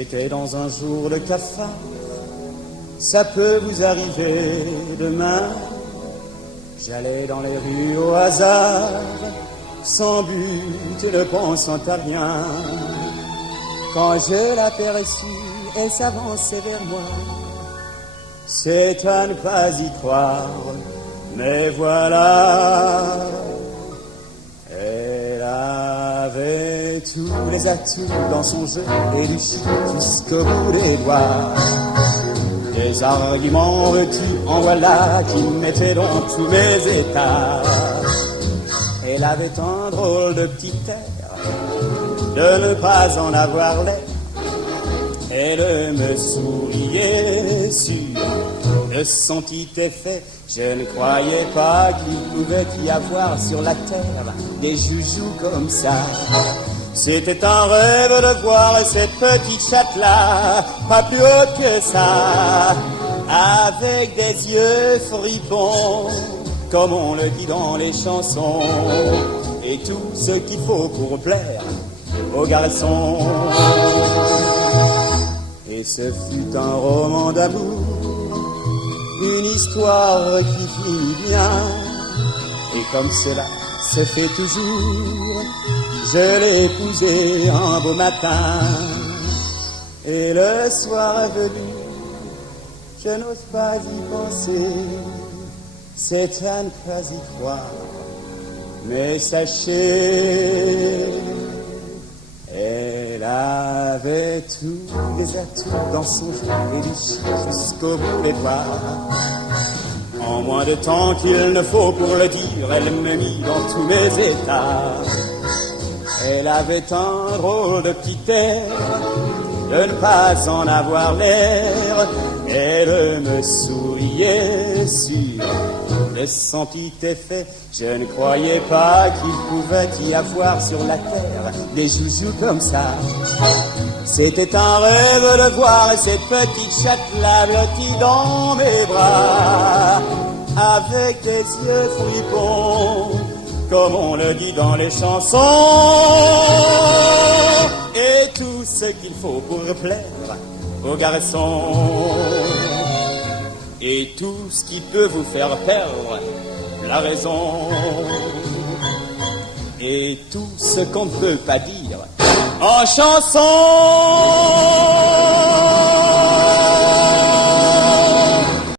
J'étais dans un jour de cafard, ça peut vous arriver demain. J'allais dans les rues au hasard, sans but, ne pensant à rien. Quand je l'aperçus, elle s'avançait vers moi. C'est à ne pas y croire, mais voilà. Elle avait tous les atouts dans son jeu et du chic jusqu'au bout des doigts. Des arguments veux-tu en voilà qui mettaient dans tous mes états. Elle avait un drôle de petit air de ne pas en avoir l'air. Elle me souriait sûr de son petit effet. Je ne croyais pas qu'il pouvait y avoir sur la terre des joujoux comme ça. C'était un rêve de voir cette petite chatte-là, pas plus haute que ça, avec des yeux fripons, comme on le dit dans les chansons, et tout ce qu'il faut pour plaire aux garçons. Et ce fut un roman d'amour, une histoire qui finit bien, et comme cela se fait toujours, je l'ai épousée un beau matin. Et le soir est venu, je n'ose pas y penser, c'est à ne pas y croire, mais sachez, elle avait tous les atouts dans son jeu et du chic jusqu'au bout des doigts. En moins de temps qu'il ne faut pour le dire, elle me mit dans tous mes états. Elle avait un drôle de petit air de ne pas en avoir l'air. Elle me souriait sûr de son petit effet. Je ne croyais pas qu'il pouvait y avoir sur la terre des joujoux comme ça. C'était un rêve de voir cette petite chatte-là blottie dans mes bras, avec des yeux fripons, comme on le dit dans les chansons, et tout ce qu'il faut pour plaire aux garçons, et tout ce qui peut vous faire perdre la raison, et tout ce qu'on ne peut pas dire en chanson.